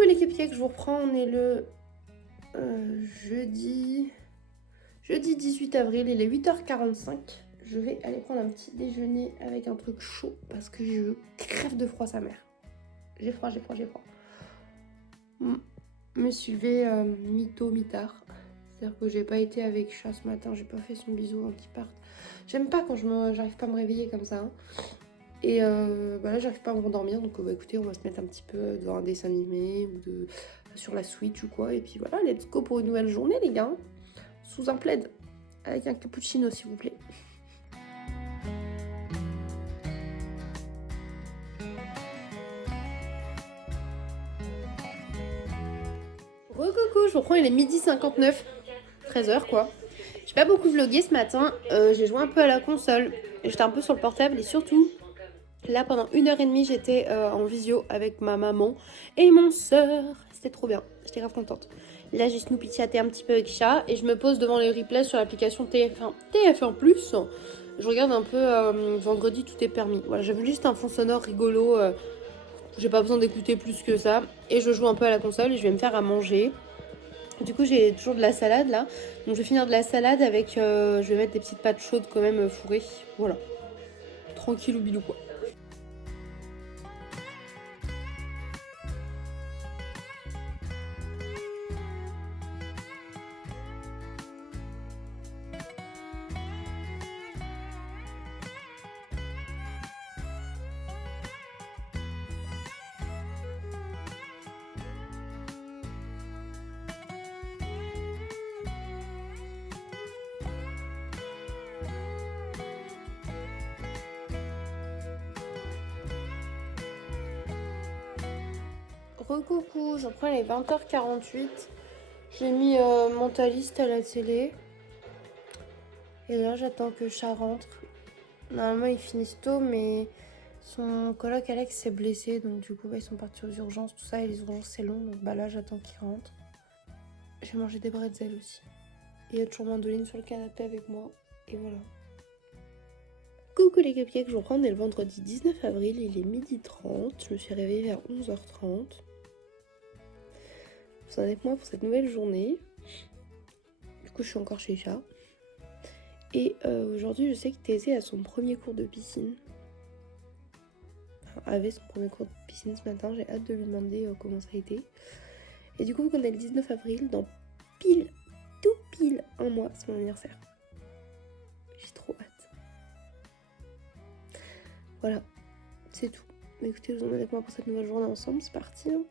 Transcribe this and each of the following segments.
Coucou les cupcakes, je vous reprends, on est le jeudi 18 avril, il est 8h45. Je vais aller prendre un petit déjeuner avec un truc chaud parce que je crève de froid sa mère. J'ai froid. Me suis levée mi-tôt, mi-tard. C'est-à-dire que j'ai pas été avec chat ce matin, j'ai pas fait son bisou avant qu'il parte. J'aime pas quand j'arrive pas à me réveiller comme ça. Hein. Et là, j'arrive pas à me rendormir, donc écoutez, on va se mettre un petit peu devant un dessin animé ou sur la Switch ou quoi. Et puis voilà, let's go pour une nouvelle journée, les gars. Sous un plaid, avec un cappuccino, s'il vous plaît. Re-coucou, je vous reprends, il est 12h59, 13h quoi. J'ai pas beaucoup vlogué ce matin, j'ai joué un peu à la console, j'étais un peu sur le portable et surtout, là pendant 1h30 j'étais en visio avec ma maman et mon soeur. C'était trop bien, j'étais grave contente. Là j'ai Snoopy chatté un petit peu avec chat et je me pose devant les replays sur l'application TF1. TF1+. Je regarde un peu Vendredi tout est permis. Voilà, j'avais juste un fond sonore rigolo. J'ai pas besoin d'écouter plus que ça. Et je joue un peu à la console et je vais me faire à manger. Du coup j'ai toujours de la salade là. Donc je vais finir de la salade avec... je vais mettre des petites pâtes chaudes quand même fourrées. Voilà. Tranquille ou bilou quoi. Recoucou, je reprends les 20h48. J'ai mis Mentaliste à la télé. Et là j'attends que chat rentre. Normalement ils finissent tôt mais son coloc Alex s'est blessé. Donc du coup ils sont partis aux urgences, tout ça. Et les urgences c'est long donc là j'attends qu'il rentre. J'ai mangé des bretzels aussi. Il y a toujours Mandoline sur le canapé avec moi. Et voilà. Coucou les cupcakes, je vous reprends, on est le vendredi 19 avril, il est 12h30. Je me suis réveillée vers 11h30. Vous en êtes moi pour cette nouvelle journée. Du coup je suis encore chez chat. Et aujourd'hui je sais que Thésée a son premier cours de piscine. Enfin, avait son premier cours de piscine ce matin, j'ai hâte de lui demander comment ça a été. Et du coup vu qu'on est le 19 avril, dans tout pile un mois, c'est mon anniversaire. J'ai trop hâte. Voilà, c'est tout. Écoutez, vous en êtes avec moi pour cette nouvelle journée ensemble, c'est parti. Hein.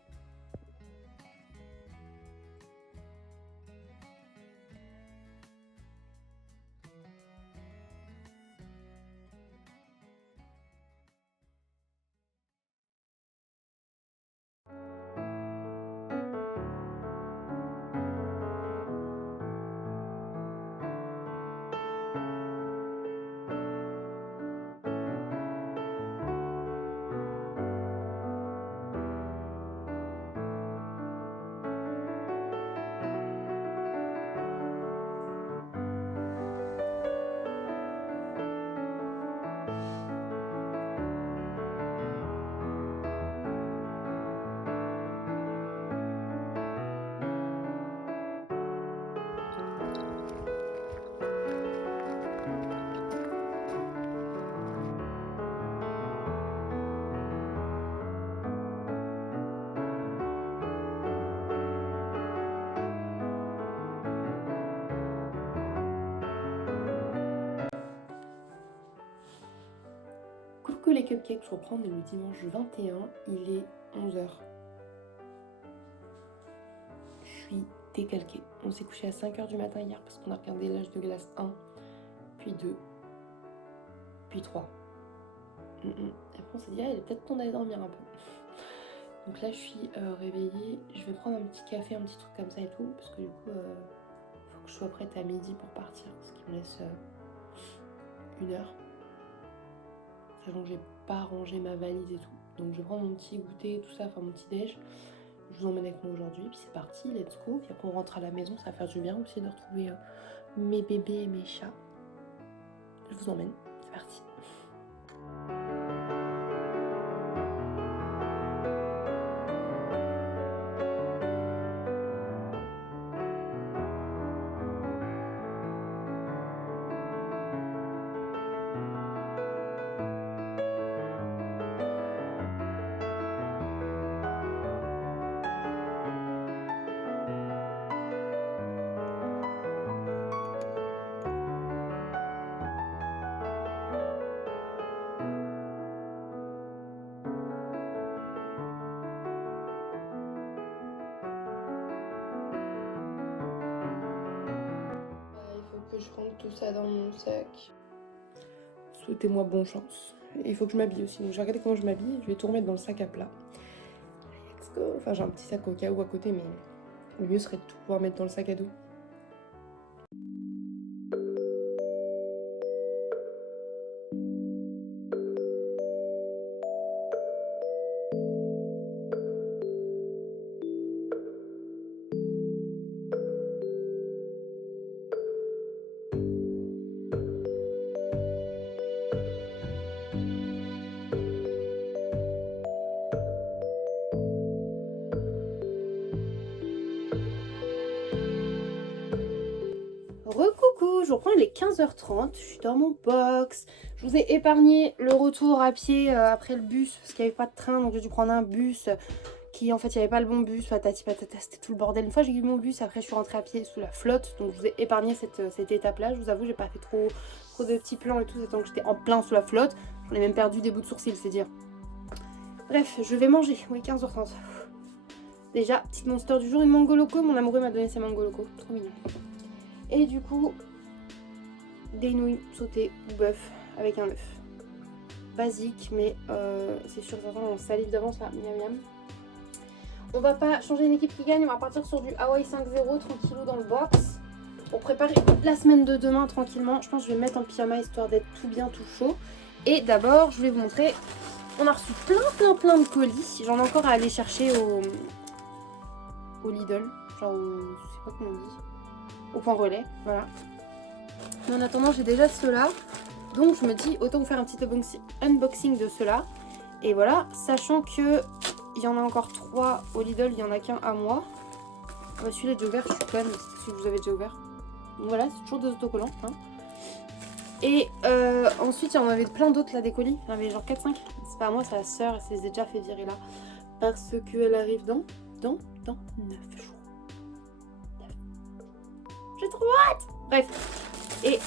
Coucou les cupcakes, je reprends, on est le dimanche 21, il est 11h. Je suis décalquée. On s'est couché à 5h du matin hier parce qu'on a regardé l'âge de glace 1, puis 2, puis 3. Après on s'est dit, ah, il est peut-être temps d'aller dormir un peu. Donc là je suis réveillée, je vais prendre un petit café, un petit truc comme ça et tout, parce que du coup faut que je sois prête à midi pour partir, ce qui me laisse 1 heure. Sachant que j'ai pas rangé ma valise et tout. Donc je vais prendre mon petit goûter, tout ça, enfin mon petit déj. Je vous emmène avec moi aujourd'hui, puis c'est parti, let's go. Puis après on rentre à la maison, ça va faire du bien aussi de retrouver mes bébés et mes chats. Je vous emmène, c'est parti. ça dans mon sac. Souhaitez-moi bonne chance. Il faut que je m'habille aussi, donc j'ai regardé comment je m'habille, je vais tout remettre dans le sac à plat. Let's go. Enfin j'ai un petit sac au cas où à côté, mais le mieux serait de tout pouvoir mettre dans le sac à dos. Recoucou, je reprends, il est 15h30, je suis dans mon box. Je vous ai épargné le retour à pied après le bus, parce qu'il n'y avait pas de train, donc j'ai dû prendre un bus qui en fait il n'y avait pas le bon bus, patati patata, c'était tout le bordel. Une fois j'ai eu mon bus, après je suis rentrée à pied sous la flotte, donc je vous ai épargné cette étape-là. Je vous avoue, j'ai pas fait trop de petits plans et tout, tant que j'étais en plein sous la flotte. J'en ai même perdu des bouts de sourcils, c'est dire. Bref, je vais manger, oui 15h30. Déjà, petite monster du jour, une mango loco, mon amoureux m'a donné ses mango loco, trop mignon. Et du coup, des nouilles sautées ou bœuf avec un œuf. Basique, mais c'est sûr, certain, on salive d'avance là, miam miam. On va pas changer une équipe qui gagne, on va partir sur du Hawaii 5-0, tranquillou dans le box. Pour préparer la semaine de demain tranquillement. Je pense que je vais me mettre en pyjama histoire d'être tout bien, tout chaud. Et d'abord, je vais vous montrer, on a reçu plein de colis. J'en ai encore à aller chercher au Lidl, genre au, je sais pas comment on dit. Au point relais, voilà. Mais en attendant, j'ai déjà ceux-là. Donc je me dis, autant vous faire un petit unboxing de ceux-là. Et voilà, sachant que il y en a encore 3 au Lidl, il n'y en a qu'un à moi. Ah bah, celui-là est déjà ouvert, je suis conne, c'est celui que vous avez déjà ouvert. Donc voilà, c'est toujours des autocollants. Hein. Et ensuite, il y en avait plein d'autres là, des colis. Il y en avait genre 4-5. C'est pas à moi, c'est à la sœur, elle s'est déjà fait virer là. Parce qu'elle arrive dans 9 jours. J'ai trop hâte. Bref. Et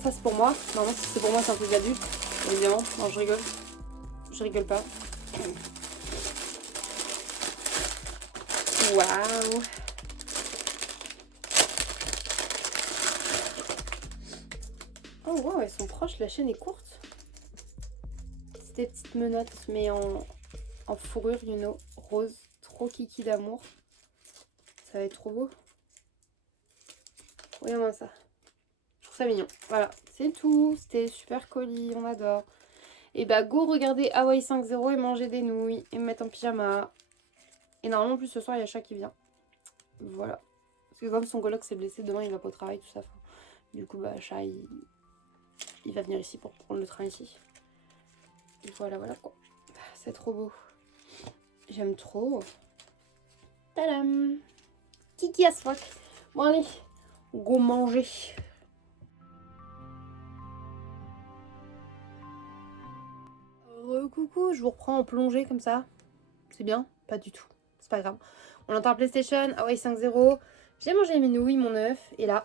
ça c'est pour moi. Normalement si c'est pour moi c'est un truc d'adulte. Évidemment. Non je rigole. Je rigole pas. Waouh. Oh wow, elles sont proches, la chaîne est courte. C'est des petites menottes mais en fourrure, you know, rose. Trop kiki d'amour. Ça va être trop beau. Regardez-moi ça. Je trouve ça mignon. Voilà, c'est tout. C'était super colis, on adore. Et bah go regarder Hawaii 5-0 et manger des nouilles et me mettre en pyjama. Et normalement, en plus ce soir, il y a Chat qui vient. Voilà. Parce que comme son coloc s'est blessé, demain il va pas au travail, tout ça. Enfin, du coup, bah Chat, il va venir ici pour prendre le train ici. Et voilà, voilà quoi. C'est trop beau. J'aime trop. Tadam! Kiki as fuck. Bon allez, go manger. Coucou, je vous reprends en plongée comme ça. C'est bien? Pas du tout. C'est pas grave. On entend PlayStation, Hawaii 5-0. J'ai mangé mes nouilles, mon œuf. Et là,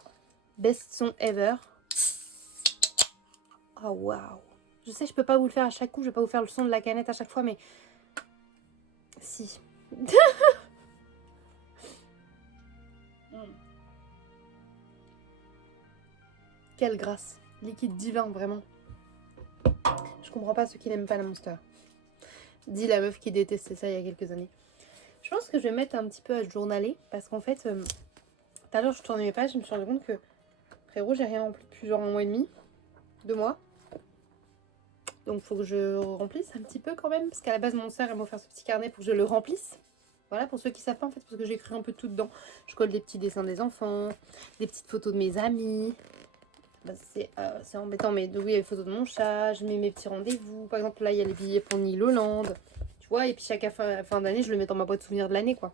best son ever. Oh waouh. Je sais, je peux pas vous le faire à chaque coup. Je vais pas vous faire le son de la canette à chaque fois, mais... Si. Quelle grâce. Liquide divin, vraiment. Je comprends pas ceux qui n'aiment pas la Monster. Dit la meuf qui détestait ça il y a quelques années. Je pense que je vais mettre un petit peu à journaler. Parce qu'en fait, tout à l'heure je tournais mes pages, je me suis rendu compte que frérot, j'ai rien rempli depuis genre 1 mois et demi. 2 mois. Donc faut que je remplisse un petit peu quand même. Parce qu'à la base, mon sœur elle m'a offert ce petit carnet pour que je le remplisse. Voilà, pour ceux qui savent pas en fait, parce que j'ai écrit un peu tout dedans. Je colle des petits dessins des enfants, des petites photos de mes amis. Bah, c'est embêtant, mais oui, il y a les photos de mon chat, je mets mes petits rendez-vous. Par exemple, là, il y a les billets pour Nil Hollande. Tu vois, et puis chaque fin d'année, je le mets dans ma boîte souvenir de l'année, quoi.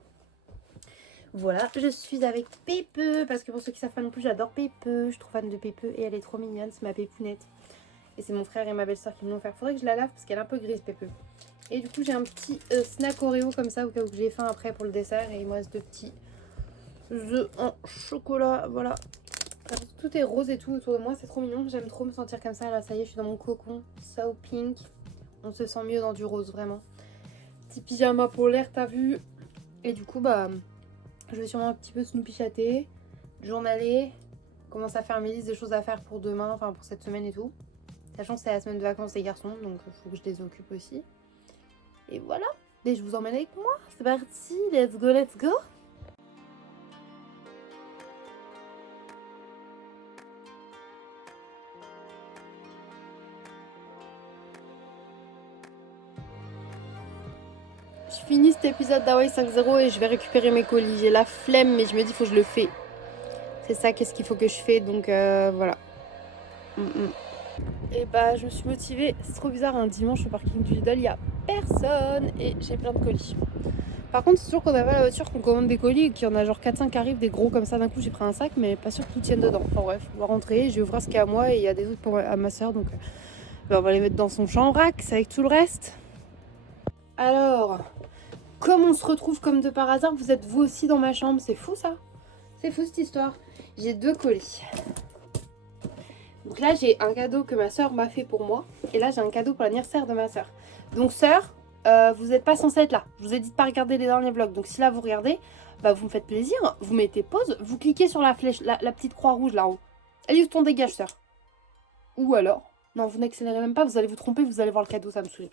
Voilà, je suis avec Pépeux, parce que pour ceux qui savent pas non plus, j'adore Pépeux. Je suis trop fan de Pépeux et elle est trop mignonne, c'est ma pépounette. Et c'est mon frère et ma belle-soeur qui me l'ont offert. Faudrait que je la lave parce qu'elle est un peu grise, Pépeux. Et du coup, j'ai un petit snack Oreo comme ça, au cas où j'ai faim après pour le dessert. Et il me reste 2 petits œufs en chocolat, voilà. Tout est rose et tout autour de moi, c'est trop mignon. J'aime trop me sentir comme ça. Là, ça y est, je suis dans mon cocon. So pink. On se sent mieux dans du rose, vraiment. Petit pyjama polaire, t'as vu? Et du coup, bah, je vais sûrement un petit peu Snoopy chatter, journaler, commence à faire mes listes des choses à faire pour demain, enfin pour cette semaine et tout. Sachant que c'est la semaine de vacances des garçons, donc il faut que je les occupe aussi. Et voilà. Et je vous emmène avec moi. C'est parti, let's go, let's go. Je finis cet épisode d'Hawaii 5.0 et je vais récupérer mes colis. J'ai la flemme, mais je me dis, faut que je le fais. C'est ça, qu'est-ce qu'il faut que je fais, donc voilà. Et bah, je me suis motivée. C'est trop bizarre, un dimanche au parking du Lidl, il y a personne et j'ai plein de colis. Par contre, c'est sûr qu'on a pas la voiture, qu'on commande des colis et qu'il y en a genre 4-5 qui arrivent, des gros comme ça. D'un coup, j'ai pris un sac, mais pas sûr que tout tienne dedans. Enfin bref, on va rentrer, je vais ouvrir ce qu'il y a à moi et il y a des autres pour à ma soeur, donc bah, on va les mettre dans son champ rack, c'est avec tout le reste. Alors, comme on se retrouve comme de par hasard, vous êtes vous aussi dans ma chambre, c'est fou ça. C'est fou cette histoire. J'ai 2 colis. Donc là, j'ai un cadeau que ma soeur m'a fait pour moi. Et là, j'ai un cadeau pour l'anniversaire de ma soeur. Donc soeur, vous n'êtes pas censée être là. Je vous ai dit de pas regarder les derniers vlogs. Donc si là, vous regardez, bah vous me faites plaisir. Vous mettez pause. Vous cliquez sur la flèche, la petite croix rouge là-haut. Allez, ton dégage, soeur. Ou alors, non, vous n'accélérez même pas. Vous allez vous tromper. Vous allez voir le cadeau, ça me saoule.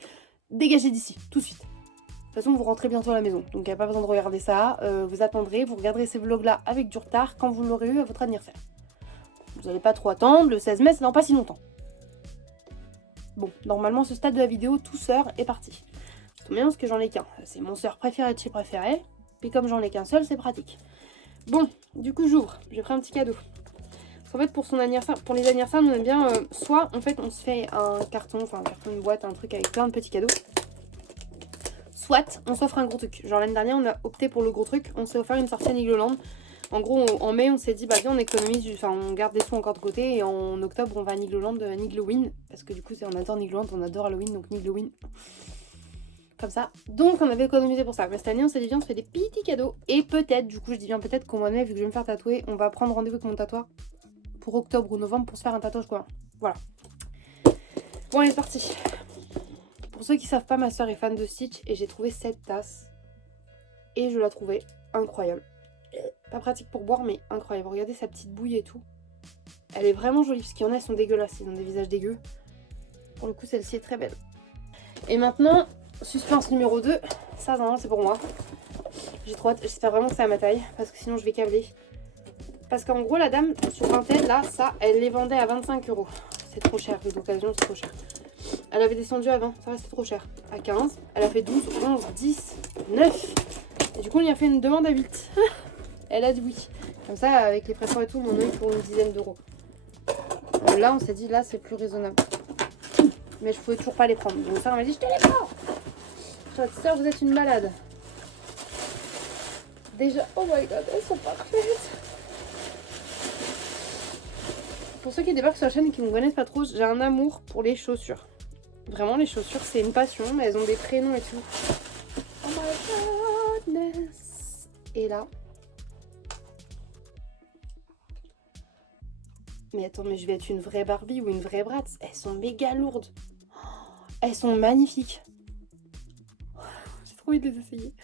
Dégagez d'ici, tout de suite. De toute façon, vous rentrez bientôt à la maison. Donc il n'y a pas besoin de regarder ça. Vous attendrez, vous regarderez ces vlogs-là avec du retard quand vous l'aurez eu à votre anniversaire. Vous n'allez pas trop attendre, le 16 mai, c'est dans pas si longtemps. Bon, normalement, ce stade de la vidéo, tout sœur est parti. C'est tout bien parce que j'en ai qu'un. C'est mon sœur préféré de chez préféré. Puis comme j'en ai qu'un seul, c'est pratique. Bon, du coup, j'ouvre. J'ai pris un petit cadeau. Parce qu'en fait, pour son anniversaire, pour les anniversaires, nous on aime bien, soit en fait, on se fait un carton, une boîte, un truc avec plein de petits cadeaux. Soit on s'offre un gros truc. Genre l'année dernière, on a opté pour le gros truc. On s'est offert une sortie à Nigloland. En gros, en mai, on s'est dit, bah viens, on économise, on garde des sous encore de côté. Et en octobre, on va à Nigloland, Niglowin. Parce que du coup, on adore Nigloland, on adore Halloween, donc Niglowin. Comme ça. Donc, on avait économisé pour ça. Mais cette année, on s'est dit, viens, on se fait des petits cadeaux. Et peut-être, du coup, je dis bien peut-être qu'au mois de mai, vu que je vais me faire tatouer, on va prendre rendez-vous avec mon tatoueur pour octobre ou novembre pour se faire un tatouage, quoi. Voilà. Bon, allez, c'est parti. Pour ceux qui savent pas, ma soeur est fan de Stitch et j'ai trouvé cette tasse. Et je la trouvais incroyable. Pas pratique pour boire, mais incroyable. Regardez sa petite bouille et tout. Elle est vraiment jolie, parce qu'il y en a, elles sont dégueulasses, ils ont des visages dégueux. Pour le coup, celle-ci est très belle. Et maintenant, suspense numéro 2. Ça, normalement, c'est pour moi. J'ai trop hâte. J'espère vraiment que c'est à ma taille, parce que sinon, je vais câbler. Parce qu'en gros, la dame, sur Vinted, là, ça, elle les vendait à 25 €. C'est trop cher, d'occasion, c'est trop cher. Elle avait descendu à 20, ça restait trop cher. À 15, elle a fait 12, 11, 10, 9. Et du coup, on lui a fait une demande à 8. Elle a dit oui. Comme ça, avec les frais et tout, mon œil pour une dizaine d'euros. Là, on s'est dit, là, c'est plus raisonnable. Mais je pouvais toujours pas les prendre. Donc ça, on m'a dit, je te les prends. Votre soeur, vous êtes une malade. Déjà, oh my god, elles sont parfaites. Pour ceux qui débarquent sur la chaîne et qui ne me connaissent pas trop, j'ai un amour pour les chaussures. Vraiment, les chaussures, c'est une passion. Mais elles ont des prénoms et tout. Oh my godness. Et là... Mais attends, mais je vais être une vraie Barbie ou une vraie Bratz. Elles sont méga lourdes. Elles sont magnifiques. J'ai trop envie de les essayer.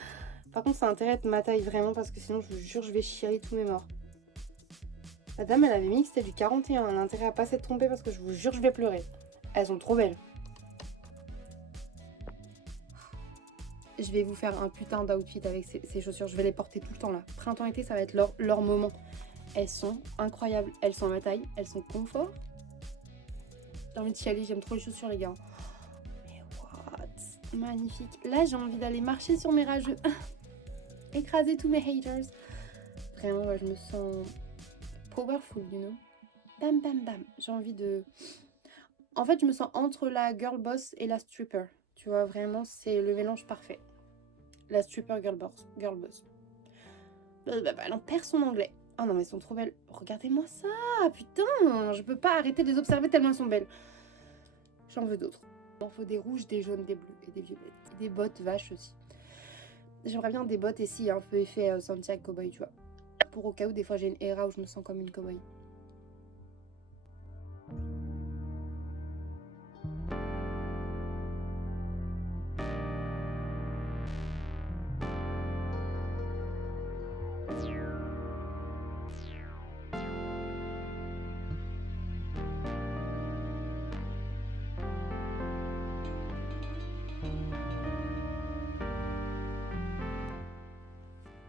Par contre, ça a intérêt à être ma taille vraiment parce que sinon, je vous jure, je vais chialer tous mes morts. La dame, elle avait mis que c'était du 41. Elle a intérêt à pas s'être trompée parce que je vous jure, je vais pleurer. Elles sont trop belles. Je vais vous faire un putain d'outfit avec ces chaussures. Je vais les porter tout le temps là. Printemps-été, ça va être leur moment. Elles sont incroyables, elles sont à ma taille, elles sont confort. J'ai envie de chialer, j'aime trop les chaussures les gars. Mais what? Magnifique. Là j'ai envie d'aller marcher sur mes rageux. Écraser tous mes haters. Vraiment, moi, je me sens powerful, you know. Bam bam bam. J'ai envie de... En fait, je me sens entre la girl boss et la stripper. Tu vois, vraiment, c'est le mélange parfait. La stripper girl boss. Elle en perd son anglais. Ah non mais elles sont trop belles. Regardez-moi ça, putain. Je peux pas arrêter de les observer tellement elles sont belles. J'en veux d'autres. Il en faut des rouges, des jaunes, des bleus et des violettes. Et des bottes vaches aussi. J'aimerais bien des bottes ici un peu effet Santiago cowboy, tu vois. Pour au cas où des fois j'ai une era où je me sens comme une cowboy.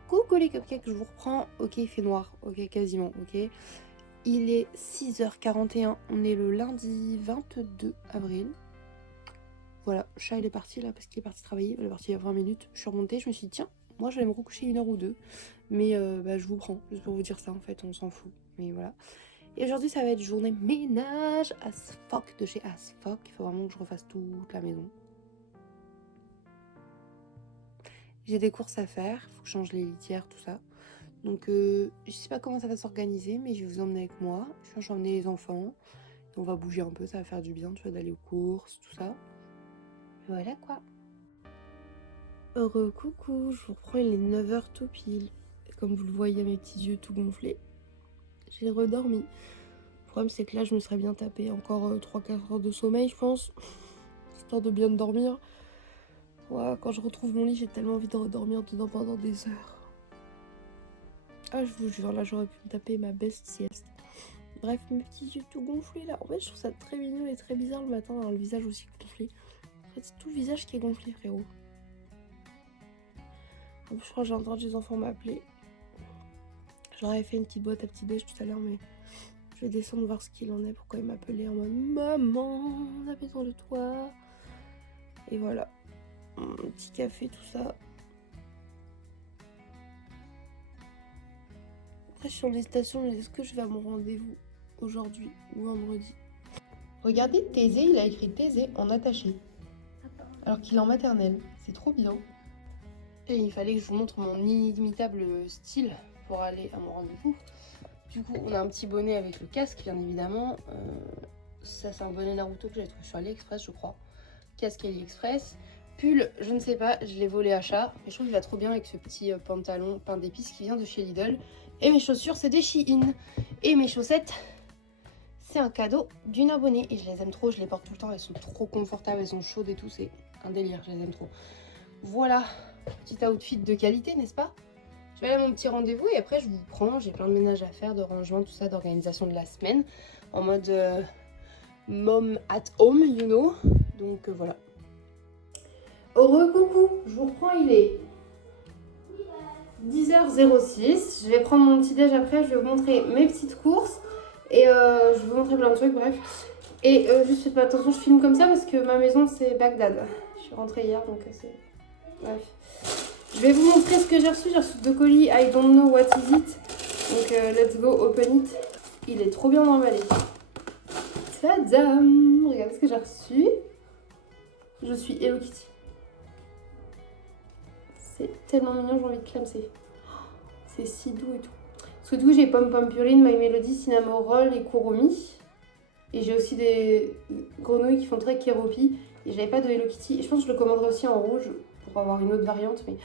Coucou les cupcakes, je vous reprends. Ok, il fait noir, ok, quasiment, ok. Il est 6h41, on est le lundi 22 avril. Voilà, chat il est parti là parce qu'il est parti travailler, il est parti il y a 20 minutes. Je suis remontée, je me suis dit tiens, moi j'allais me recoucher 1 heure ou 2. Mais je vous prends, juste pour vous dire ça en fait, on s'en fout. Mais voilà. Et aujourd'hui ça va être journée ménage as fuck de chez As Fuck. Il faut vraiment que je refasse toute la maison. J'ai des courses à faire, faut que je change les litières, tout ça. Donc je sais pas comment ça va s'organiser, mais je vais vous emmener avec moi. Je vais emmener les enfants. On va bouger un peu, ça va faire du bien, tu vois, d'aller aux courses, tout ça. Voilà quoi. Heureux coucou, je vous reprends, il est 9h tout pile. Et comme vous le voyez, mes petits yeux tout gonflés. J'ai redormi. Le problème c'est que là je me serais bien tapé encore 3-4 heures de sommeil je pense. Histoire de bien dormir. Ouais, quand je retrouve mon lit j'ai tellement envie de redormir dedans pendant des heures. Ah je vous jure, là j'aurais pu me taper ma best sieste. Bref, mes petits yeux tout gonflés là. En fait je trouve ça très mignon et très bizarre le matin d'avoir le visage aussi gonflé. En fait c'est tout le visage qui est gonflé frérot. En plus je crois que j'ai entendu les enfants m'appeler. Je leur avais fait une petite boîte à petit déj tout à l'heure mais je vais descendre voir ce qu'il en est, pourquoi il m'appelait en mode maman, on a besoin de toi. Et voilà, un petit café, tout ça. Après je suis en hésitation, mais est-ce que je vais à mon rendez-vous aujourd'hui ou vendredi? Regardez, Thésée, il a écrit Thésée en attaché. Alors qu'il est en maternelle, c'est trop bien. Et il fallait que je vous montre mon inimitable style pour aller à mon rendez-vous. Du coup, on a un petit bonnet avec le casque, bien évidemment. Ça, c'est un bonnet Naruto que j'ai trouvé sur AliExpress, je crois. Casque AliExpress. Pull, je ne sais pas, je l'ai volé à chat. Mais je trouve qu'il va trop bien avec ce petit pantalon pain d'épices qui vient de chez Lidl. Et mes chaussures, c'est des Shein. Et mes chaussettes, c'est un cadeau d'une abonnée. Et je les aime trop, je les porte tout le temps. Elles sont trop confortables, elles sont chaudes et tout. C'est un délire, je les aime trop. Voilà, petit outfit de qualité, n'est-ce pas? Je vais aller à mon petit rendez-vous et après je vous prends. J'ai plein de ménage à faire, de rangement, tout ça, d'organisation de la semaine. En mode mom at home, you know. Donc voilà. Heureux coucou, je vous reprends, il est 10h06. Je vais prendre mon petit déj après, je vais vous montrer mes petites courses. Et je vais vous montrer plein de trucs, bref. Et juste faites pas attention, je filme comme ça parce que ma maison c'est Bagdad. Je suis rentrée hier donc c'est... Bref. Je vais vous montrer ce que j'ai reçu. J'ai reçu 2 colis. I don't know what is it. Donc let's go, open it. Il est trop bien emballé. Tadam! Regardez ce que j'ai reçu. Je suis Hello Kitty. C'est tellement mignon, j'ai envie de clamser. C'est si doux et tout. Parce que du coup, j'ai Pom Pom Purine, My Melody, Cinnamon Roll et Kuromi. Et j'ai aussi des grenouilles qui font très kéropi. Et j'avais pas de Hello Kitty. Et je pense que je le commanderai aussi en rouge pour avoir une autre variante. Mais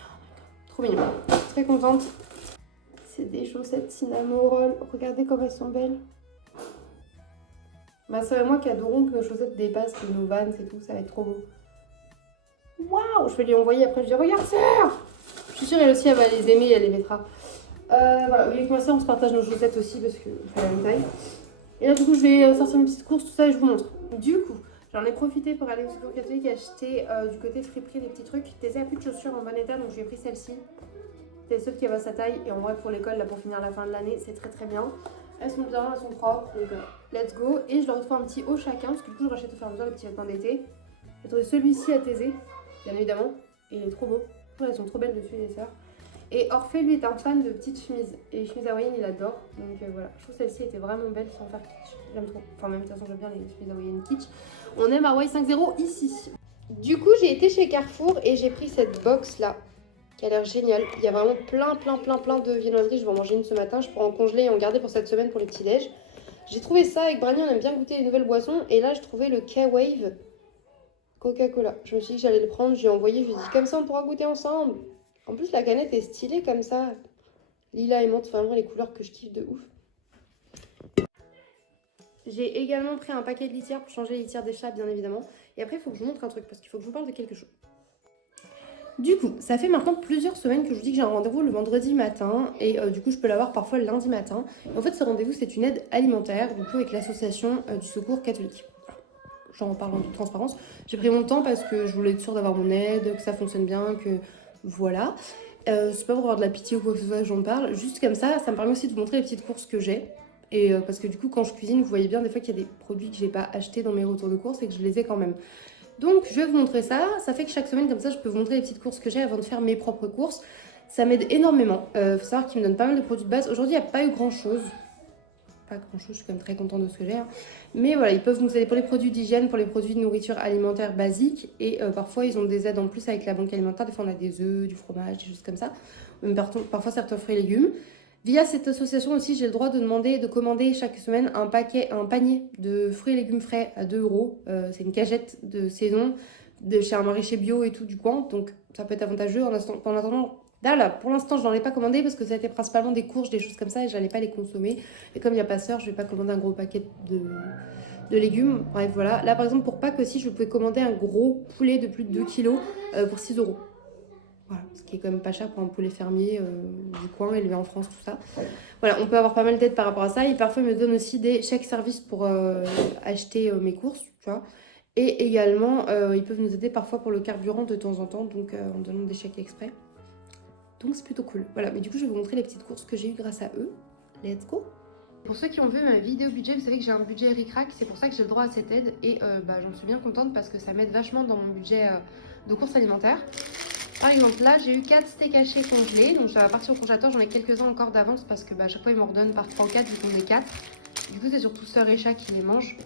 trop mignon. Très contente. C'est des chaussettes Cinnamon Roll. Regardez comme elles sont belles. Ma soeur et moi qui adorons que nos chaussettes dépassent nos Vans et tout. Ça va être trop beau. Waouh! Je vais lui envoyer après. Je dis regarde sœur! Je suis sûre elle aussi elle va les aimer et elle les mettra. Voilà, avec ma soeur on se partage nos chaussettes aussi parce qu'on fait la même taille. Et là du coup je vais sortir mes petites courses, tout ça et je vous montre. Du coup, j'en ai profité pour aller au secours catholique acheter du côté friperie des petits trucs. Thésée a plus de chaussures en bon état donc j'ai pris celle-ci. C'est celle qui va sa taille et en vrai pour l'école là pour finir la fin de l'année c'est très très bien. Elles sont bien, elles sont propres donc let's go. Et je leur retrouve un petit haut chacun parce que du coup je rachète au fur et à mesure les petits vêtements d'été. J'ai trouvé celui-ci à Thésée, bien évidemment, et il est trop beau. Elles sont trop belles dessus les sœurs. Et Orphée lui est un fan de petites chemises et les chemises hawaïennes il adore donc voilà. Je trouve celle-ci était vraiment belle sans faire kitsch. J'aime trop. Enfin même de toute façon j'aime bien les chemises hawaïennes kitsch. On aime Hawaii 5.0 ici. Du coup j'ai été chez Carrefour et j'ai pris cette box là qui a l'air géniale. Il y a vraiment plein de viennoiseries. Je vais en manger une ce matin. Je pourrais en congeler et en garder pour cette semaine pour les petits déj. J'ai trouvé ça avec Brani, on aime bien goûter les nouvelles boissons et là je trouvais le K-Wave Coca-Cola. Je me suis dit que j'allais le prendre, je lui ai envoyé, je lui ai dit comme ça on pourra goûter ensemble. En plus la canette est stylée comme ça. Lilas et menthe, vraiment les couleurs que je kiffe de ouf. J'ai également pris un paquet de litières pour changer les litières des chats bien évidemment. Et après il faut que je vous montre un truc parce qu'il faut que je vous parle de quelque chose. Du coup, ça fait maintenant plusieurs semaines que je vous dis que j'ai un rendez-vous le vendredi matin et du coup je peux l'avoir parfois le lundi matin. Et en fait ce rendez-vous c'est une aide alimentaire du coup avec l'association du secours catholique. J'en parle en toute transparence. J'ai pris mon temps parce que je voulais être sûre d'avoir mon aide, que ça fonctionne bien, que voilà. C'est pas pour avoir de la pitié ou quoi que ce soit que j'en parle, juste comme ça me permet aussi de vous montrer les petites courses que j'ai. Et parce que du coup, quand je cuisine, vous voyez bien des fois qu'il y a des produits que j'ai pas achetés dans mes retours de courses et que je les ai quand même. Donc je vais vous montrer ça. Ça fait que chaque semaine, comme ça, je peux vous montrer les petites courses que j'ai avant de faire mes propres courses. Ça m'aide énormément. Faut savoir qu'ils me donnent pas mal de produits de base. Aujourd'hui, il n'y a pas eu grand chose. Pas grand chose, je suis quand même très contente de ce que j'ai. Hein. Mais voilà, ils peuvent nous aider pour les produits d'hygiène, pour les produits de nourriture alimentaire basique. Et parfois, ils ont des aides en plus avec la banque alimentaire. Des fois, on a des œufs, du fromage, des choses comme ça. Même parfois, certains fruits et légumes. Via cette association aussi, j'ai le droit de commander chaque semaine un panier de fruits et légumes frais à 2 euros. C'est une cagette de saison de chez un maraîcher bio et tout du coin. Donc, ça peut être avantageux. En attendant, là, pour l'instant, je n'en ai pas commandé parce que ça a été principalement des courges, des choses comme ça et j'allais pas les consommer. Et comme il n'y a pas sœur, je vais pas commander un gros paquet de légumes. Bref, voilà. Là, par exemple, pour Pâques aussi, je pouvais commander un gros poulet de plus de 2 kilos pour 6 euros. Voilà, ce qui est quand même pas cher pour un poulet fermier du coin, élevé en France, tout ça. Voilà, on peut avoir pas mal d'aides par rapport à ça. Et parfois, ils me donnent aussi des chèques services pour acheter mes courses, tu vois. Et également, ils peuvent nous aider parfois pour le carburant de temps en temps, donc en donnant des chèques exprès. Donc c'est plutôt cool. Voilà, mais du coup, je vais vous montrer les petites courses que j'ai eues grâce à eux. Let's go! Pour ceux qui ont vu ma vidéo budget, vous savez que j'ai un budget ric-rac, c'est pour ça que j'ai le droit à cette aide. Et j'en suis bien contente parce que ça m'aide vachement dans mon budget de courses alimentaires. Par exemple, là, j'ai eu 4 steaks hachés congelés. Donc, ça va partir au congélateur. J'en ai quelques-uns encore d'avance parce que à chaque fois, ils m'en redonnent par 3 ou 4 vu qu'on est 4. Du coup, c'est surtout sœur et chat qui les mangent.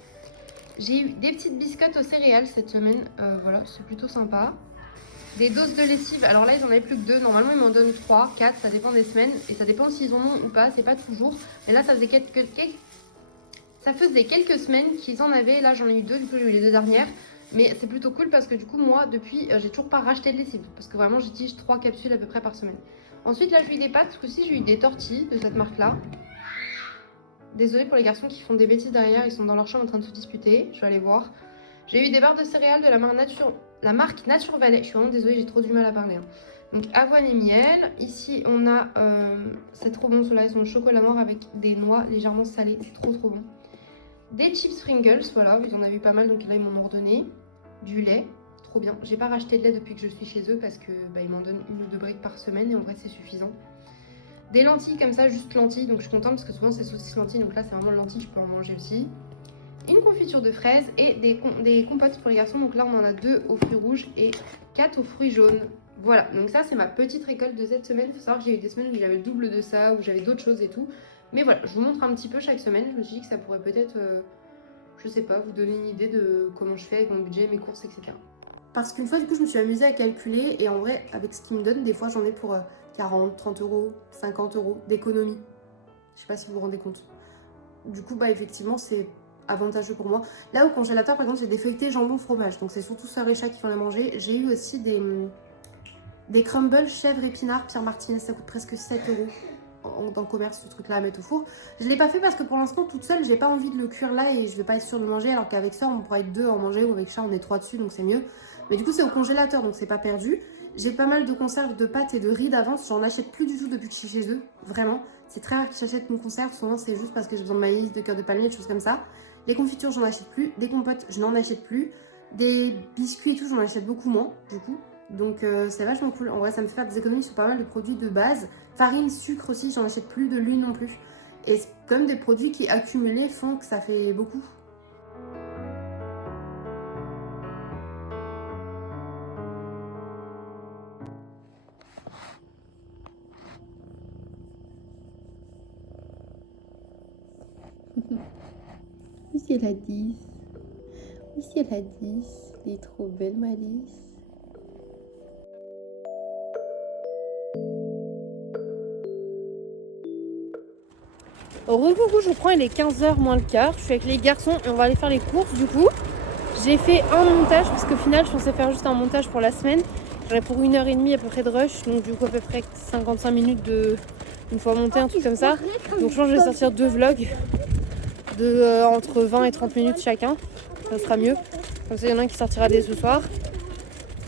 J'ai eu des petites biscottes aux céréales cette semaine. Voilà, c'est plutôt sympa. Des doses de lessive. Alors là, ils en avaient plus que 2. Normalement, ils m'en donnent 3, 4. Ça dépend des semaines. Et ça dépend s'ils en ont ou pas. C'est pas toujours. Mais là, ça faisait quelques semaines qu'ils en avaient. Là, j'en ai eu 2. Du coup, j'ai eu les 2 dernières. Mais c'est plutôt cool parce que du coup, moi, depuis, j'ai toujours pas racheté de lessive. Parce que vraiment, j'utilise 3 capsules à peu près par semaine. Ensuite, là, j'ai eu des pâtes. Ce coup-ci, j'ai eu des tortilles de cette marque-là. Désolée pour les garçons qui font des bêtises derrière. Ils sont dans leur chambre en train de se disputer. Je vais aller voir. J'ai eu des barres de céréales de la marque Nature Valley. Je suis vraiment désolée, j'ai trop du mal à parler. Hein. Donc, avoine et miel. Ici, on a... c'est trop bon, ceux-là. Ils sont au chocolat noir avec des noix légèrement salées. C'est trop, trop bon. Des chips Pringles, voilà, ils en avaient pas mal, donc là ils m'en ont ordonné. Du lait, trop bien. J'ai pas racheté de lait depuis que je suis chez eux parce que ils m'en donnent 1 ou 2 briques par semaine et en vrai c'est suffisant. Des lentilles comme ça, juste lentilles, donc je suis contente parce que souvent c'est saucisses lentilles, donc là c'est vraiment lentilles, je peux en manger aussi. Une confiture de fraises et des compotes pour les garçons, donc là on en a 2 aux fruits rouges et 4 aux fruits jaunes. Voilà, donc ça c'est ma petite récolte de cette semaine. Il faut savoir que j'ai eu des semaines où j'avais le double de ça, où j'avais d'autres choses et tout. Mais voilà, je vous montre un petit peu chaque semaine. Je me suis dit que ça pourrait peut-être, je sais pas, vous donner une idée de comment je fais avec mon budget, mes courses, etc. Parce qu'une fois, du coup, je me suis amusée à calculer. Et en vrai, avec ce qu'ils me donnent, des fois, j'en ai pour 40, 30 euros, 50 euros d'économie. Je sais pas si vous vous rendez compte. Du coup, effectivement, c'est avantageux pour moi. Là, au congélateur, par exemple, j'ai des feuilletés jambon fromage. Donc, c'est surtout sœur et chat qui font les manger. J'ai eu aussi des crumbles chèvre épinard Pierre Martinez. Ça coûte presque 7 euros. Dans le commerce, ce truc là à mettre au four. Je l'ai pas fait parce que pour l'instant toute seule j'ai pas envie de le cuire là et je vais pas être sûre de le manger, alors qu'avec ça on pourra être 2 à en manger, ou avec chat on est 3 dessus donc c'est mieux. Mais du coup c'est au congélateur donc c'est pas perdu. J'ai pas mal de conserves de pâtes et de riz d'avance, j'en achète plus du tout depuis que je suis chez eux, vraiment. C'est très rare que j'achète une conserve, souvent c'est juste parce que j'ai besoin de maïs, de cœur de palmier, des choses comme ça. Les confitures j'en achète plus, des compotes je n'en achète plus, des biscuits et tout j'en achète beaucoup moins du coup. Donc c'est vachement cool, en vrai ça me fait faire des économies sur pas mal de produits de base. Farine, sucre aussi, j'en achète plus, de l'huile non plus. Et c'est comme des produits qui accumulés font que ça fait beaucoup. Oui, c'est la 10. Oui, c'est la 10. Elle est trop belle, ma Alice. Recoucou, je prends, il est 15h moins le quart. Je suis avec les garçons et on va aller faire les courses du coup. J'ai fait un montage parce qu'au final je pensais faire juste un montage pour la semaine. J'aurais pour 1h30 à peu près de rush, donc du coup à peu près 55 minutes une fois monté, un truc comme ça. Donc je pense que je vais sortir 2 vlogs de entre 20 et 30 minutes chacun. Ça sera mieux. Comme ça il y en a un qui sortira dès ce soir.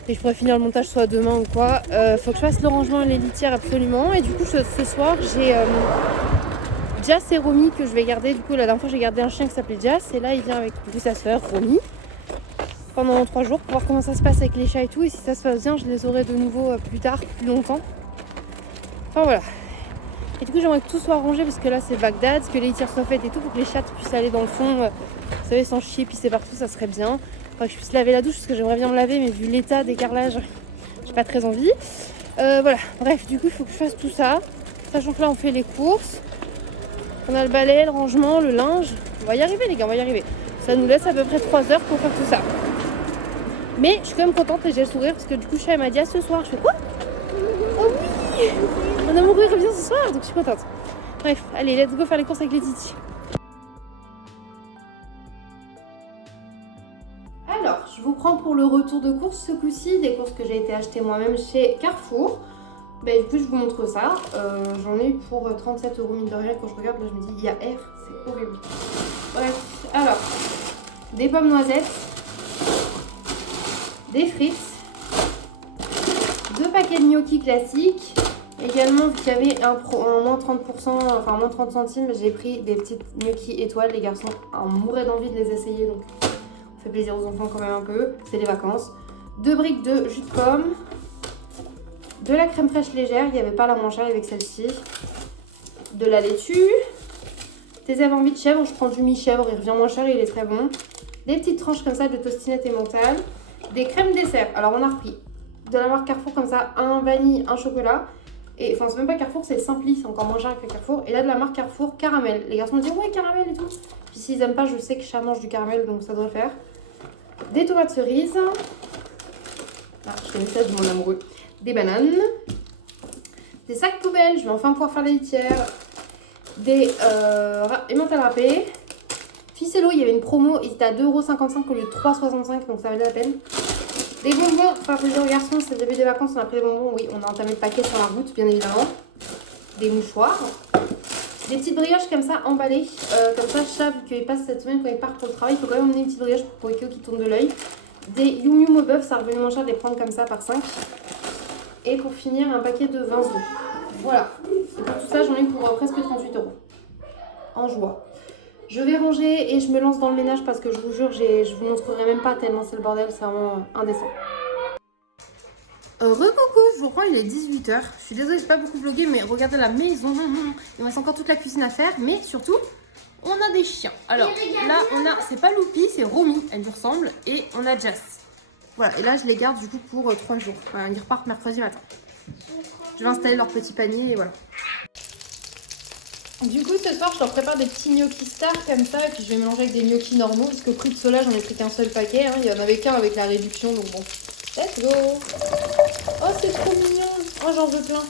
Et je pourrais finir le montage soit demain ou quoi. Faut que je fasse le rangement et les litières absolument. Et du coup ce soir j'ai Jas et Romy que je vais garder. Du coup la dernière fois j'ai gardé un chien qui s'appelait Jas. Et là il vient avec sa sœur Romy pendant 3 jours pour voir comment ça se passe avec les chats et tout. Et si ça se passe bien je les aurai de nouveau plus tard, plus longtemps. Enfin voilà. Et du coup j'aimerais que tout soit rangé parce que là c'est Bagdad, que les litières soient faites et tout pour que les chattes puissent aller dans le fond, vous savez, sans chier, pisser partout, ça serait bien. Enfin que je puisse laver la douche parce que j'aimerais bien me laver, mais vu l'état des carrelages, j'ai pas très envie. Voilà, bref, du coup il faut que je fasse tout ça. Sachant que là on fait les courses, on a le balai, le rangement, le linge. On va y arriver les gars, on va y arriver. Ça nous laisse à peu près 3 heures pour faire tout ça. Mais je suis quand même contente et j'ai le sourire parce que du coup Chat m'a dit à ce soir. Je fais quoi? Oh oui, mon amoureux revient ce soir, donc je suis contente. Bref, allez, let's go faire les courses avec les Titi. Alors, je vous prends pour le retour de courses ce coup-ci, des courses que j'ai été acheter moi-même chez Carrefour. Bah, du coup, je vous montre ça. J'en ai eu pour 37 € mine de rien. Quand je regarde, là, je me dis, il y a R, c'est horrible. Bref, alors, des pommes noisettes, des frites, 2 paquets de gnocchis classiques. Également, vu qu'il y avait un moins 30%, enfin moins 30 centimes, j'ai pris des petites gnocchis étoiles. Les garçons en mouraient d'envie de les essayer, donc on fait plaisir aux enfants quand même un peu. C'est les vacances. 2 briques de jus de pomme. De la crème fraîche légère, il n'y avait pas la moins chère avec celle-ci. De la laitue. Des envie de chèvre, je prends du mi-chèvre, il revient moins cher et il est très bon. Des petites tranches comme ça de tostinettes et mentales. Des crèmes dessert, alors on a repris de la marque Carrefour comme ça, un vanille, un chocolat. Et enfin c'est même pas Carrefour, c'est Simpli, c'est encore moins cher que Carrefour. Et là de la marque Carrefour, caramel. Les garçons me disent ouais caramel et tout. Puis s'ils aiment pas, je sais que Chat mange du caramel, donc ça devrait faire. Des tomates cerises. Ah, je fais le message de mon amoureux. Des bananes, des sacs poubelles, je vais enfin pouvoir faire les litières, des émentales râpées, Ficello, il y avait une promo, il était à 2,55 € au lieu de 3,65 €, donc ça valait la peine. Des bonbons, enfin plaisir aux garçons, c'est le début des vacances, on a pris des bonbons, oui, on a entamé le paquet sur la route, bien évidemment. Des mouchoirs, des petites brioches comme ça, emballées, comme ça, Chat, vu qu'il passe cette semaine quand il part pour le travail, il faut quand même emmener une petite brioche pour Ikeo qui tourne de l'œil. Des Yum Yum au bœuf, ça revenait moins cher de les prendre comme ça par 5. Et pour finir, un paquet de 20 œufs. Voilà. Et pour tout ça, j'en ai pour presque 38 €. En joie. Je vais ranger et je me lance dans le ménage parce que je vous jure, je vous montrerai même pas tellement c'est le bordel, c'est vraiment indécent. Recoucou, je vous reprends, il est 18 h. Je suis désolée, j'ai pas beaucoup vlogué, mais regardez la maison. Il me reste encore toute la cuisine à faire, mais surtout, on a des chiens. Alors là, on a, c'est pas Loupi, c'est Romy, elle lui ressemble, et on a Jess. Voilà, et là je les garde du coup pour 3 jours. Enfin, ils repartent mercredi matin. Je vais installer leur petit panier et voilà. Du coup, ce soir, je leur prépare des petits gnocchis stars comme ça. Et puis, je vais mélanger avec des gnocchis normaux. Parce que prix de cela, j'en ai pris qu'un seul paquet. Hein. Il y en avait qu'un avec la réduction. Donc bon, let's go. Oh, c'est trop mignon. Oh, j'en veux plein.